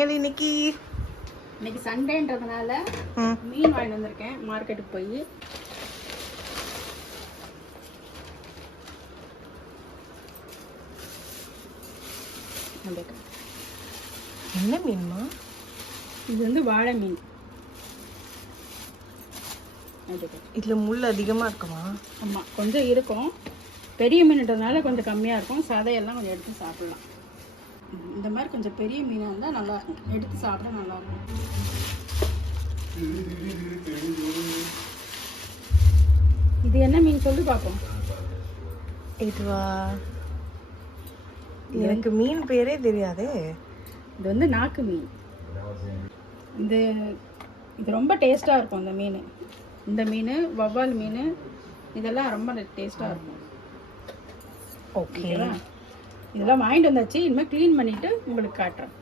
சமையல் இன்னைக்கு சண்டேன்றதுனால மீன் வாங்கிட்டு வந்திருக்கேன் மார்க்கெட்டுக்கு போய். என்ன மீன்மா? இது வந்து வாழை மீன். இதுல முள் அதிகமா இருக்குமா? ஆமா, கொஞ்சம் இருக்கும். பெரிய மீன்ன்றதுனால கொஞ்சம் கம்மியா இருக்கும். சதையெல்லாம் கொஞ்சம் எடுத்து சாப்பிடலாம். இந்த மாதிரி கொஞ்சம் பெரிய மீனாக இருந்தால் நல்லா இருக்கும், எடுத்து சாப்பிட நல்லா இருக்கும். இது என்ன மீன் சொல்லி பார்ப்போம். இதுவா? எனக்கு மீன் பேரே தெரியாது. இது வந்து நாக்கு மீன். இது ரொம்ப டேஸ்ட்டாக இருக்கும். இந்த மீன், இந்த மீன், வவ்வால் மீன், இதெல்லாம் ரொம்ப டேஸ்ட்டாக இருக்கும். ஓகேவா? இதெல்லாம் வாங்கிட்டு வந்தாச்சு. இனிமேல் க்ளீன் பண்ணிவிட்டு உங்களுக்கு காட்டுறேன்.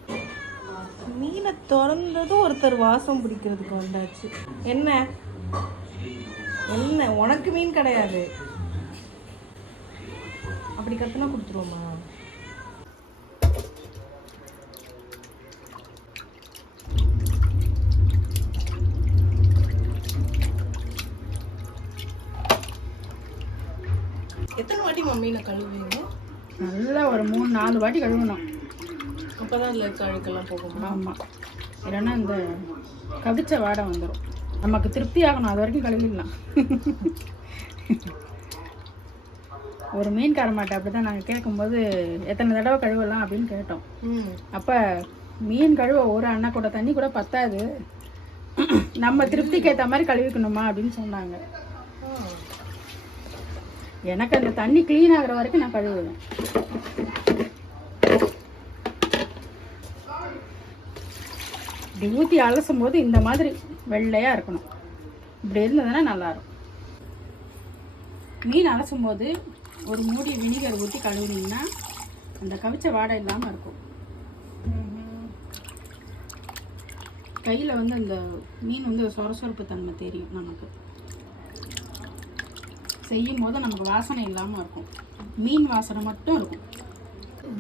மீனை திறந்ததும் ஒருத்தர் வாசம் பிடிக்கிறதுக்கு வந்தாச்சு. என்ன என்ன உனக்கு மீன் கிடையாது அப்படி கத்துனா கொடுத்துருவோமா? எத்தனை வாட்டி மீனை கழுவுவீங்க? நல்லா ஒரு 3-4 வாட்டி கழுவணும். அப்போதான் அதில் இருக்க அழுக்கெல்லாம் போகும். ஆமாம், இல்லைன்னா இந்த கவிச்ச வாடை வந்துடும். நமக்கு திருப்தி ஆகணும், அது வரைக்கும் கழுவிடலாம். ஒரு மீன்கார மாட்டை அப்படி தான் நாங்கள் கேட்கும்போது எத்தனை தடவை கழுவலாம் அப்படின்னு கேட்டோம். அப்போ மீன் கழுவ ஒரு அண்ணா கூட தண்ணி கூட பத்தாது, நம்ம திருப்திக்கு ஏற்ற மாதிரி கழுவிக்கணுமா அப்படின்னு சொன்னாங்க. எனக்கு அந்த தண்ணி க்ளீன் ஆகிற வரைக்கும் நான் கழுவுவேன். இப்படி ஊற்றி அலசும் போது இந்த மாதிரி வெள்ளையாக இருக்கணும். இப்படி இருந்ததுன்னா நல்லாயிருக்கும். மீன் அலசும் போது ஒரு மூடி வினிகர் ஊற்றி கழுவுனீங்கன்னா அந்த கவிச்ச வாடை இல்லாமல் இருக்கும். கையில் வந்து அந்த மீன் வந்து சொரசொரப்பு தன்மை தெரியும். நமக்கு செய்யும் போது நமக்கு வாசனை இல்லாமல் இருக்கும், மீன் வாசனை மட்டும் இருக்கும்.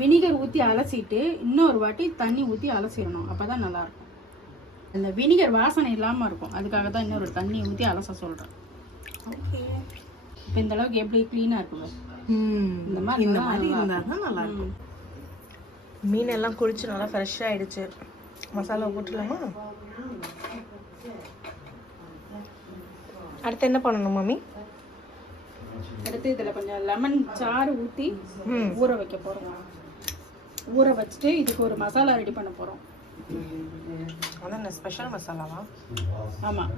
வினிகர் ஊற்றி அலசிட்டு இன்னொரு வாட்டி தண்ணி ஊற்றி அலசிடணும், அப்போ தான் நல்லாயிருக்கும். அந்த வினிகர் வாசனை இல்லாமல் இருக்கும், அதுக்காக தான் இன்னொரு தண்ணி ஊற்றி அலச சொல்கிறேன். ஓகே, இப்போ இந்த அளவுக்கு எப்படி க்ளீனாக இருக்குங்க. இந்த மாதிரி இருந்தால் தான் நல்லாயிருக்கும். மீன் எல்லாம் குளிச்சு நல்லா ஃப்ரெஷ்ஷாக ஆகிடுச்சு. மசாலா போட்டுடலாமா? அடுத்து என்ன பண்ணணும் மாமி? அடுத்து இதில் கொஞ்சம் லெமன் சாறு ஊற்றி ஊற வைக்க போகிறோம். ஊற வச்சுட்டு இதுக்கு ஒரு மசாலா ரெடி பண்ண போகிறோம். அதான் ஸ்பெஷல் மசாலாவா? ஆமாம்,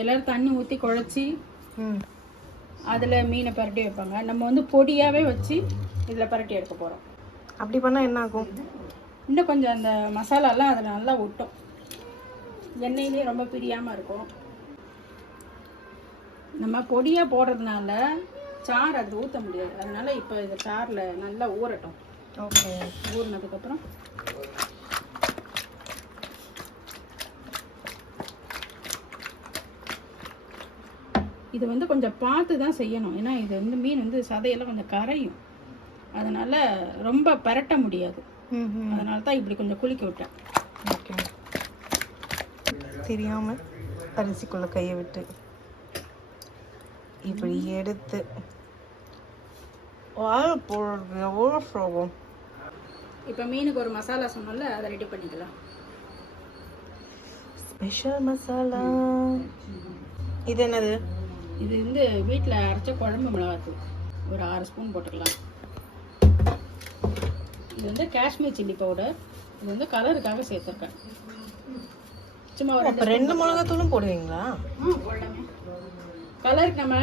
எல்லோரும் தண்ணி ஊற்றி குழச்சி அதில் மீனை பரட்டி வைப்பாங்க. நம்ம வந்து பொடியாகவே வச்சு இதில் பரட்டி எடுக்க போகிறோம். அப்படி பண்ணால் என்ன ஆகும்? இன்னும் கொஞ்சம் அந்த மசாலாலாம் அதில் நல்லா ஒட்டும், எண்ணெயிலே ரொம்ப பிரியாமல் இருக்கும். நம்ம பொடியாக போடுறதுனால சாறு அது ஊற்ற முடியாது, அதனால இப்போ இந்த சாறில் நல்லா ஊறட்டும். ஓகே, ஊறினதுக்கப்புறம் இது வந்து கொஞ்சம் பார்த்து தான் செய்யணும். ஏன்னா இது வந்து மீன் வந்து சதையெல்லாம் கொஞ்சம் கரையும், அதனால் ரொம்ப பரட்ட முடியாது. அதனால தான் இப்படி கொஞ்சம் குளிக்க விட்டேன். ஓகே, தெரியாமல் அரிசிக்குள்ளே கையை விட்டு இப்படி எடுத்து போடுறது. இப்போ மீனுக்கு ஒரு மசாலா சொன்னோம்ல, அதை ரெடி பண்ணிக்கலாம். ஸ்பெஷல் மசாலா. இது என்னது? இது வந்து வீட்டில் அரைச்ச குழம்பு மிளகாத்தூள் ஒரு 6 ஸ்பூன் போட்டுக்கலாம். இது வந்து காஷ்மீர் சில்லி பவுடர். இது வந்து கலருக்காக சேர்த்துருக்கேன். சும்மா ஒரு 2 மிளகாத்தூளும் போடுவீங்களா? போடலாமே. கலருக்கு நம்ம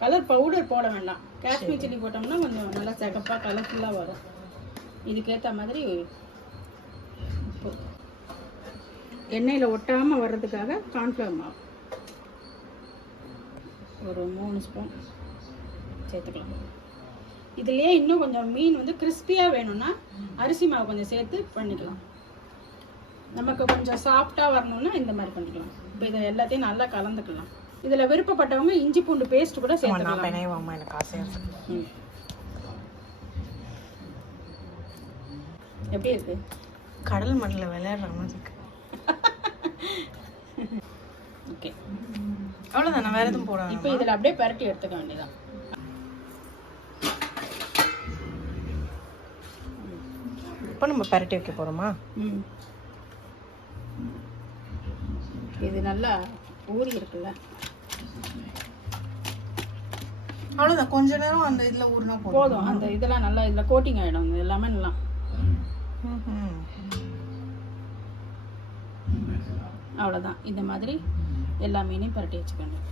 கலர் பவுடர் போட வேண்டாம். காஷ்மீர் சில்லி போட்டோம்னா கொஞ்சம் நல்லா சிகப்பாக கலர்ஃபுல்லாக வரும். இதுக்கேற்ற மாதிரி உப்பு, எண்ணெயில் ஒட்டாமல் வர்றதுக்காக கார்ன்ஃப்ளவர் மாவு ஒரு 3 ஸ்பூன் சேர்த்துக்கலாம். இதுலேயே இன்னும் கொஞ்சம் மீன் வந்து கிறிஸ்பியாக வேணும்னா அரிசி மாவு கொஞ்சம் சேர்த்து பண்ணிக்கலாம். நமக்கு கொஞ்சம் சாஃப்டாக வரணும்னா இந்த மாதிரி பண்ணிக்கலாம். இப்போ இதை எல்லாத்தையும் நல்லா கலந்துக்கலாம். இதில் விருப்பப்பட்டவங்க இஞ்சி பூண்டு பேஸ்ட் கூட சேர்த்துக்கலாம். எனக்கு ஆசையாக எப்படி இருக்கு? கடல் மண்ணில் விளையாடுற மாதிரி இருக்கு. ஓகே, அவ்வளோதான். நான் வேற எதுவும் போடுறேன். இப்போ இதில் அப்படியே பரட்டி எடுத்துக்க வேண்டியதான். இப்போ நம்ம பரட்டி வைக்க போகிறோமா? இது நல்லா ஊறி இருக்குல்ல, அவ்வளோதான். கொஞ்ச நேரம் அந்த இதில் ஊறினா போதும். அந்த இதெல்லாம் நல்லா இதில் கோட்டிங் ஆகிடும். இது எல்லாமே நல்லா. அவ்வளோதான். இந்த மாதிரி எல்லா மீனையும் பரட்டி வச்சுக்கணும்.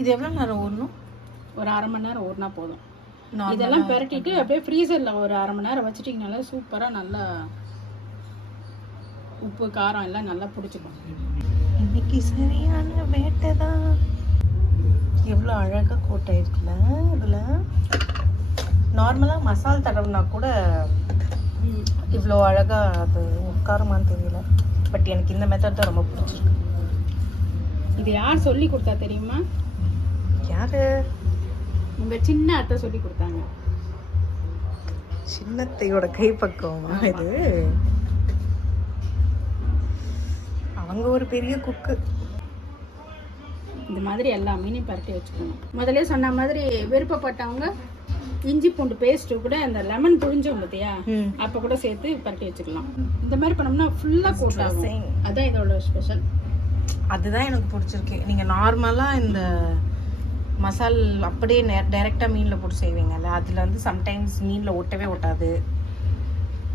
இது எவ்வளோ நேரம் ஊறணும்? ஒரு 1/2 மணி நேரம் ஊறினா போதும். இதெல்லாம் பரட்டிட்டு அப்படியே ஃப்ரீசரில் ஒரு 1/2 மணி நேரம் வச்சுட்டிங்கனால சூப்பராக நல்லா உப்பு காரம் எல்லாம் நல்லா பிடிச்சிக்கும். இன்னைக்கு சரியான வேட்டை தான். எவ்வளோ அழகாக கோட்டாயிருக்குல்ல. இதில் நார்மலாக மசால் தடவுனா கூட இவ்வளோ அழகாக அது உட்காருமான்னு தெரியல. பட் எனக்கு இந்த மெத்தட் தான் ரொம்ப பிடிச்சிருக்கு. இது யார் சொல்லி கொடுத்தா தெரியுமா? யாரு? உங்க சின்ன அத்தை சொல்லி கொடுத்தாங்க. சின்னத்தையோட கைப்பக்குவமா இது? அவங்க ஒரு பெரிய குக்கு. இந்த மாதிரி எல்லா மீனையும் பரட்டி வச்சுக்கணும். முதல்ல சொன்ன மாதிரி விருப்பப்பட்டவங்க இஞ்சி பூண்டு பேஸ்ட்டு கூட அந்த லெமன் புழிஞ்சோம் பார்த்தியா, அப்போ கூட சேர்த்து பரட்டி வச்சுக்கலாம். இந்த மாதிரி பண்ணோம்னா ஃபுல்லாக கோட்டாகும். அதான் இதோட ஸ்பெஷல். அதுதான் எனக்கு பிடிச்சிருக்கு. நீங்கள் நார்மலாக இந்த மசால் அப்படியே டைரெக்டாக மீனில் போட்டு செய்வீங்கல்ல, அதில் வந்து சம்டைம்ஸ் மீனில் ஒட்டவே ஒட்டாது.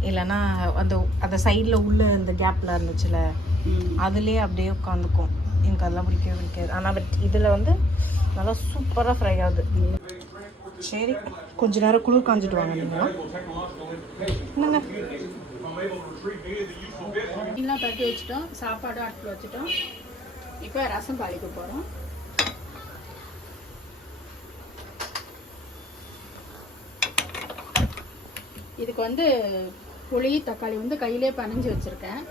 இல்லைன்னா அந்த சைடில் உள்ள இந்த கேப்பில் இருந்துச்சுல, அதுலேயே அப்படியே உட்காந்துக்கும். எனக்கு அதெல்லாம் பிடிக்கவே பிடிக்காது. ஆனால் பட் இதில் வந்து நல்லா சூப்பராக ஃப்ரை ஆகுது. சரி, கொஞ்ச நேரம் குளிர் காஞ்சிட்டு வாங்க. நீங்களாம் என்னங்க எல்லாம் பரட்டி வச்சுட்டோம். சாப்பாடும் அடுப்பில் வச்சுட்டோம். இப்போ ரசம் தாளிக்க போகிறோம். இதுக்கு வந்து புளி தக்காளி வந்து கையிலே பனைஞ்சு வச்சுருக்கேன்.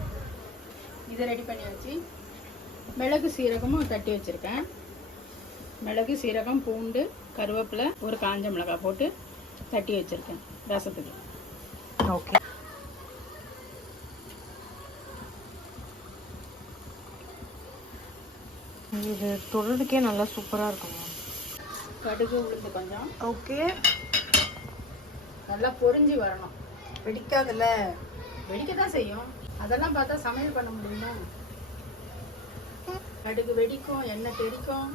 இதை ரெடி பண்ணி வச்சு மிளகு சீரகமும் தட்டி வச்சுருக்கேன். மிளகு சீரகம் பூண்டு கருவேப்பிலை ஒரு காஞ்ச மிளகாய் போட்டு தட்டி வச்சுருக்கேன் ரசத்துக்கு. ஓகே, இது தொடுறதுக்கே நல்லா சூப்பராக இருக்கும். கடுகு உளுந்து கொஞ்சம். ஓகே, நல்லா பொரிஞ்சு வரணும். வெடிக்காதுல்ல? வெடிக்க தான் செய்யும். அதெல்லாம் பார்த்தா சமையல் பண்ண முடியுமா? கடுகு வெடிக்கும், எண்ணெய் தெரிக்கும்,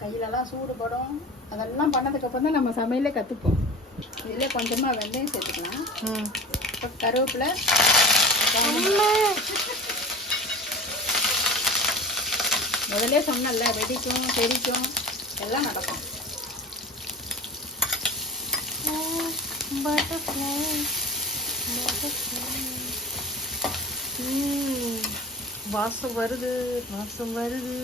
கையிலலாம் சூடுபடும். அதெல்லாம் பண்ணதுக்கப்புறம் தான் நம்ம சமையலே கற்றுப்போம். இதில் கொஞ்சமாக வெந்தயம் சேர்த்துக்கலாம். இப்போ கருவேப்பிலை. முதல்ல சொன்னல, வெடிக்கும் தெரிக்கும் எல்லாம் நடக்கும். வாசம் வருது, வாசம் வருது.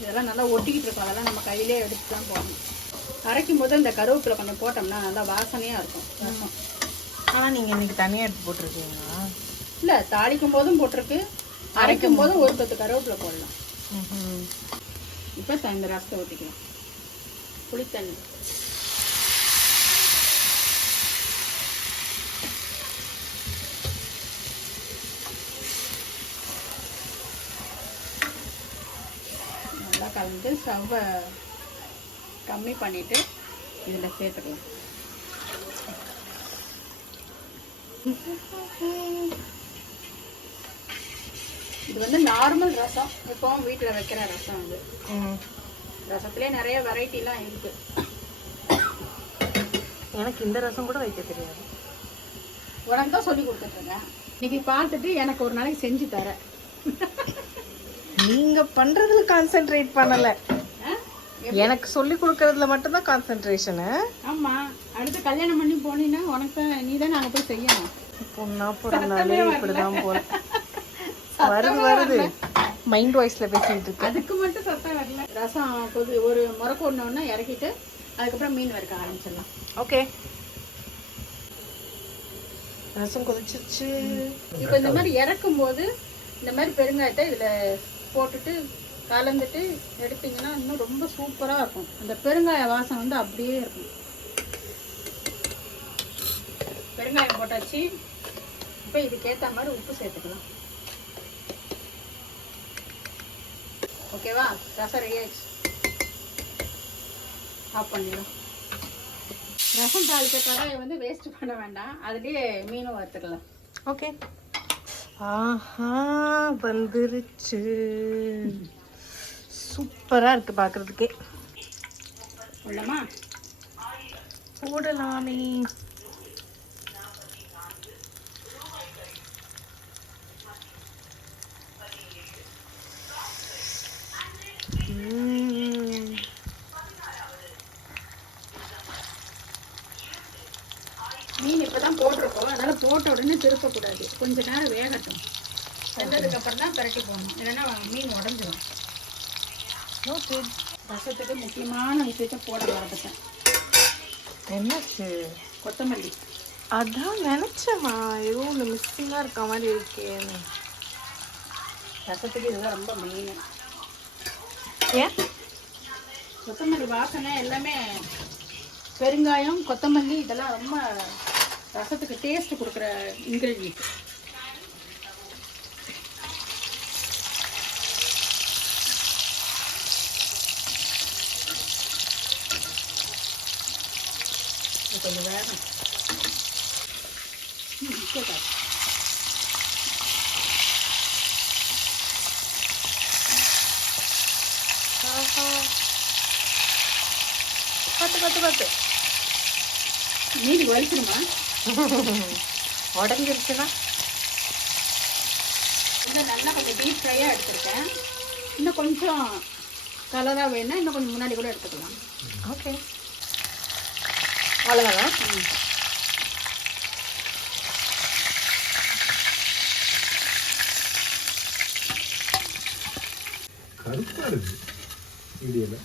இதெல்லாம் நல்லா ஒட்டிக்கிட்டு இருக்கும். அதெல்லாம் நம்ம கையிலே எடுத்து தான் போடணும். அரைக்கும் போது இந்த கருவேப்பிலை கொஞ்சம் போட்டோம்னா நல்லா வாசனையாக இருக்கும் ரசம். ஆனால் நீங்கள் இன்னைக்கு தனியாக எடுத்து போட்டிருக்கீங்களா? இல்லை, தாளிக்கும் போதும் போட்டிருக்கு, அரைக்கும் போதும் ஒரு பத்து கருவேப்பிலை போடலாம். இப்போ இந்த ரசத்தை ஊற்றிக்கலாம். புளித்தண்ணி. நல்லா கலந்து ஸ்டவ்வை கம்மி பண்ணிவிட்டு இதில் சேர்த்துக்கலாம். இது வந்து நார்மல் ரசம், எப்பவும் வீட்டில் வைக்கிற ரசம். வந்து ரசத்துலேயே நிறைய வெரைட்டிலாம் இருக்குது. எனக்கு இந்த ரசம் கூட வைக்க தெரியாது. உனக்கு தான் சொல்லி கொடுத்துட்ருக்கேன். இன்னைக்கு பார்த்துட்டு எனக்கு ஒரு நாளைக்கு செஞ்சு தரேன். நீங்கள் பண்ணுறதுல கான்சென்ட்ரேட் பண்ணலை, எனக்கு சொல்லி கொடுக்கறதுல மட்டும்தான் கான்சென்ட்ரேஷனு. ஆமாம், அடுத்து கல்யாணம் பண்ணி போனீங்கன்னா உனக்கு நீ தான் நாங்கள் போய் செய்யணும். பொண்ணா பிறந்தாலே இப்படிதான் போல வருது மைண்ட் வாய்ஸ்ல பேசிட்டு இருக்கு. அதுக்கு மட்டும் சத்தம் வரல. ரசம் ஒரு முறக்கு ஒன்று இறக்கிட்டு அதுக்கப்புறம் மீன் வறுக்க ஆரம்பிச்சிடலாம். ஓகே, ரசம் கொதிச்சிருச்சு. இப்போ இந்த மாதிரி இறக்கும் போது இந்த மாதிரி பெருங்காயத்தை இதில் போட்டுட்டு கலந்துட்டு எடுத்தீங்கன்னா இன்னும் ரொம்ப சூப்பராக இருக்கும். அந்த பெருங்காய வாசம் வந்து அப்படியே இருக்கும். பெருங்காயம் போட்டாச்சு. இப்போ இதுக்கேற்ற மாதிரி உப்பு சேர்த்துக்கலாம். ஓகேவா? ரசம் ரெடி ஆயிடுச்சு. ஆஃப் பண்ணிடும். ரசம் தாளிச்ச கடாயை வந்து வேஸ்ட் பண்ண வேண்டாம், அதுலேயே மீனும் வறுத்துக்கலாம். ஓகே. ஆஹா, வந்துருச்சு. சூப்பராக இருக்குது பார்க்குறதுக்கே. உள்ளமா போடலாமே. மீன் இப்போ தான் போட்டிருக்கோம், அதனால் போட்ட உடனே திருப்பக்கூடாது. கொஞ்ச நேரம் வேகட்டும். வெந்ததுக்கப்புறம் தான் பரட்டி போடணும், இல்லைன்னா மீன் உடஞ்சிடும். ரசத்துக்கு முக்கியமான விஷயத்த போட மறந்துட்டேன். என்னாச்சு? கொத்தமல்லி. அதான் நினச்சேம்மா, ஏதோ ஒன்று மிஸ்ஸிங்காக இருக்க மாதிரி இருக்கேன்னு. ரசத்துக்கு இதுதான் ரொம்ப மெயின். ஏன்? கொத்தமல்லி வாசனை எல்லாமே, பெருங்காயம் கொத்தமல்லி இதெல்லாம் ரொம்ப ரசத்துக்கு டேஸ்ட் கொடுக்குற இன்க்ரீடியன்ட். கொஞ்சம் வேணும். பார்த்து மீன் வலிக்கணுமா? உடஞ்சிருச்சுன்னா இன்னும் நல்லா கொஞ்சம் டீப் ஃப்ரையாக எடுத்துருக்கேன். இன்னும் கொஞ்சம் கலராக வேணும்னா இன்னும் கொஞ்சம் முன்னாடி கூட எடுத்துக்கலாம். ஓகே, அவ்வளோதானா? கருப்பா இருக்கு வீடியோல.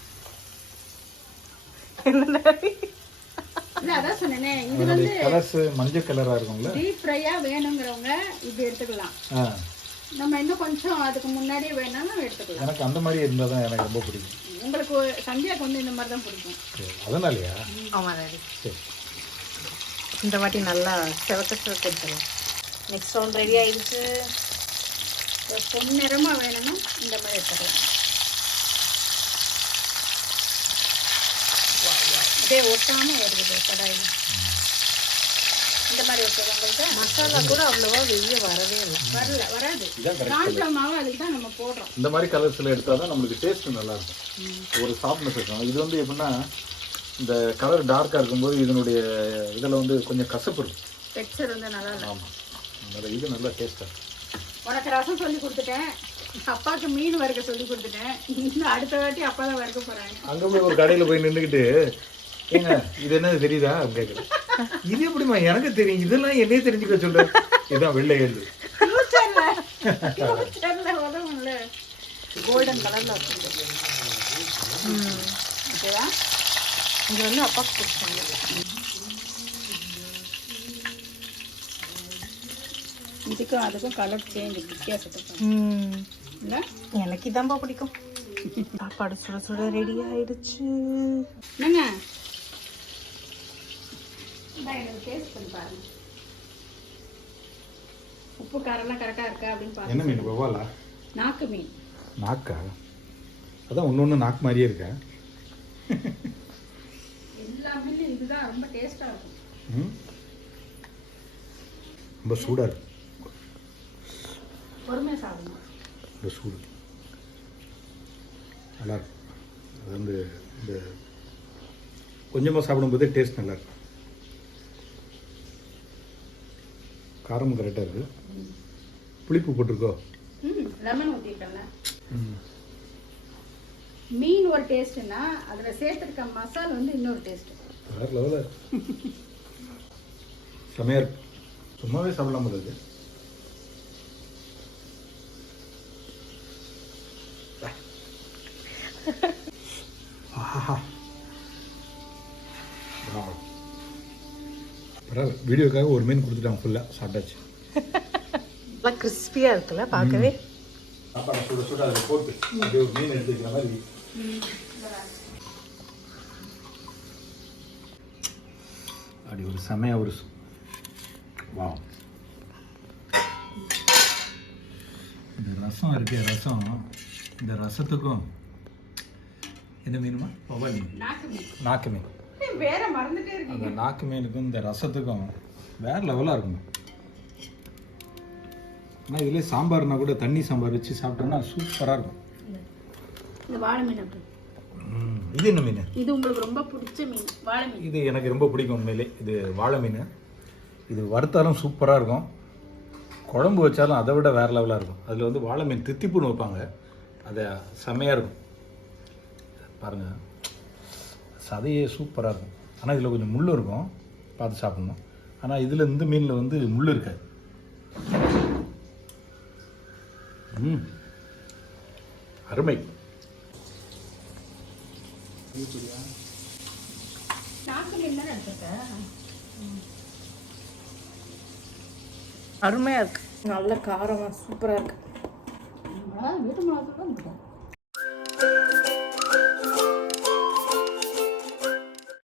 இல்லை, அதான் சொன்னேனே, இது வந்து கலர்ஸ் மஞ்சள் கலரா இருக்கும்ல. டீப் ஃப்ரையாக வேணுங்கிறவங்க இப்படி எடுத்துக்கலாம். நம்ம இன்னும் கொஞ்சம் அதுக்கு முன்னாடியே வேணாலும் எடுத்துக்கலாம். எனக்கு அந்த மாதிரி இருந்தால் தான் எனக்கு ரொம்ப பிடிக்கும். உங்களுக்கு சந்தியாவுக்கு வந்து இந்த மாதிரி தான் பிடிக்கும். அதனாலயா? ஆமாம் டாடி. சரி, இந்த வாட்டி நல்லா செவக்க எடுத்துக்கலாம். நெக்ஸ்ட் ரவுண்ட் ரெடி ஆயிடுச்சு. பொன்னிறமாக வேணும்னா இந்த மாதிரி எடுத்துக்கலாம். அப்படியே ஒட்டாமல் வருது கடாயில். இந்த மாதிரி ஒட்டுறவங்களுக்கு மசாலா கூட அவ்வளோவா வெளியே வரவே இல்லை. வராது. கான்ஃப்ளவர் மாவு அதுக்கு தான் நம்ம போடுறோம். இந்த மாதிரி கலர்ஸில் எடுத்தால் தான் நம்மளுக்கு டேஸ்ட் நல்லா இருக்கும். ஒரு சாஃப்ட்னஸ் இருக்கும். இது வந்து எப்படின்னா, இந்த கலர் டார்க்காக இருக்கும்போது இதனுடைய இதில் வந்து கொஞ்சம் கசப்பு இருக்கும். டெக்ஸ்சர் வந்து நல்லா இருக்கும். ஆமாம், அதனால் இது நல்லா டேஸ்ட்டாக இருக்கும். உனக்கு ரசம் சொல்லி கொடுத்துட்டேன், அப்பாவுக்கு மீன் வறுக்க சொல்லி கொடுத்துட்டேன். இன்னும் அடுத்த வாட்டி அப்பா தான் வறுக்க போகிறாங்க. அங்கே போய் ஒரு கடையில் போய் நின்றுக்கிட்டு, ஏங்க இது என்னது தெரியுதா கேட்குறேன். இது எப்படிமா எனக்கு தெரியும், இதெல்லாம் என்னையே தெரிஞ்சுக்க சொல்கிறேன். இதுதான் வெள்ளை எள்ளு. உதவும்ல, கோல்டன் கலரில் வச்சுருக்கு. ஓகேவா? இது வந்து அப்பாவுக்கு பிடிச்சாங்க. இதுக்கும் அதுக்கும் கலர் சேஞ்ச் வித்தியாசத்துக்கு இல்லை. எனக்கு இதான்பா பிடிக்கும். சாப்பாடு சுட சுட ரெடி ஆயிடுச்சு. என்னங்க, எனக்கு டேஸ்ட் பண்ணி பாருங்க. உப்பு காரெல்லாம் கரெக்டாக இருக்கா அப்படின்னு பாருங்க. என்ன மீன்? வவ்வாலா? நாக்கு மீன். நாக்கா? அதான் ஒன்று நாக்கு மாதிரியே இருக்கா? எல்லாமே இதுதான் ரொம்ப டேஸ்ட்டாக இருக்கும். ரொம்ப சூடாக இருக்கு. பொறுமையாக சாப்பிடணும். ரொம்ப சூடு நல்லா இருக்கும். அது வந்து இந்த கொஞ்சமாக சாப்பிடும்போதே டேஸ்ட் நல்லா இருக்கும். காரமும் கரெக்டாக இருக்குது. புளிப்பு போட்டிருக்கோ? லெமன் ஊற்றிட்டல. மீன் ஒரு டேஸ்ட்டுன்னா அதில் சேர்த்துருக்க மசாலா வந்து இன்னொரு டேஸ்ட்டு. வேறு லெவலில் செமையாக இருக்கு. சும்மாவே சாப்பிடலாம் போது. பரவாயில்ல, வீடியோக்காக ஒரு மீன் கொடுத்துட்டாங்க, ஃபுல்லாக சாப்பிட்டாச்சு. நல்லா கிறிஸ்பியாக இருக்குல்ல பார்க்கவே. சாப்பாடு சுட சுட அதில் போட்டு அப்படியே ஒரு மீன் எடுத்து வைக்கிற மாதிரி. அப்படி ஒரு செமையாக ஒரு வா, இந்த ரசம் இருக்கே, ரசம், இந்த ரசத்துக்கும் என்ன மீனுமா? பவாலி மீன், நாக்கு மீன். வேற மறந்துட்டே இருக்கு. அந்த நாக்கு மீனுக்கும் இந்த ரசத்துக்கும் வேற லெவலாக இருக்குங்க. ஆனால் இதில் சாம்பார்னா கூட தண்ணி சாம்பார் வச்சு சாப்பிட்டோம்னா சூப்பராக இருக்கும். இந்த வாழை மீன் அப்படி. இது என்ன மீன்? இது உங்களுக்கு ரொம்ப பிடிச்ச மீன், வாழை மீன். இது எனக்கு ரொம்ப பிடிக்கும் உண்மையிலே. இது வாழை மீன். இது வறுத்தாலும் சூப்பராக இருக்கும், குழம்பு வச்சாலும் அதை விட வேறு லெவலாக இருக்கும். அதில் வந்து வாழை மீன் தித்திப்புன்னு வைப்பாங்க, அது செமையாக இருக்கும். பாருங்கள், சதையே சூப்பராக இருக்கும். ஆனால் இதில் கொஞ்சம் முள் இருக்கும், பார்த்து சாப்பிட்ணும். ஆனால் இதில் இந்த மீனில் வந்து முள் இருக்காது. அருமை. அருமையாக இருக்கு, நல்ல காரமாக சூப்பராக இருக்கு. வீட்டு மிளகாய் தான்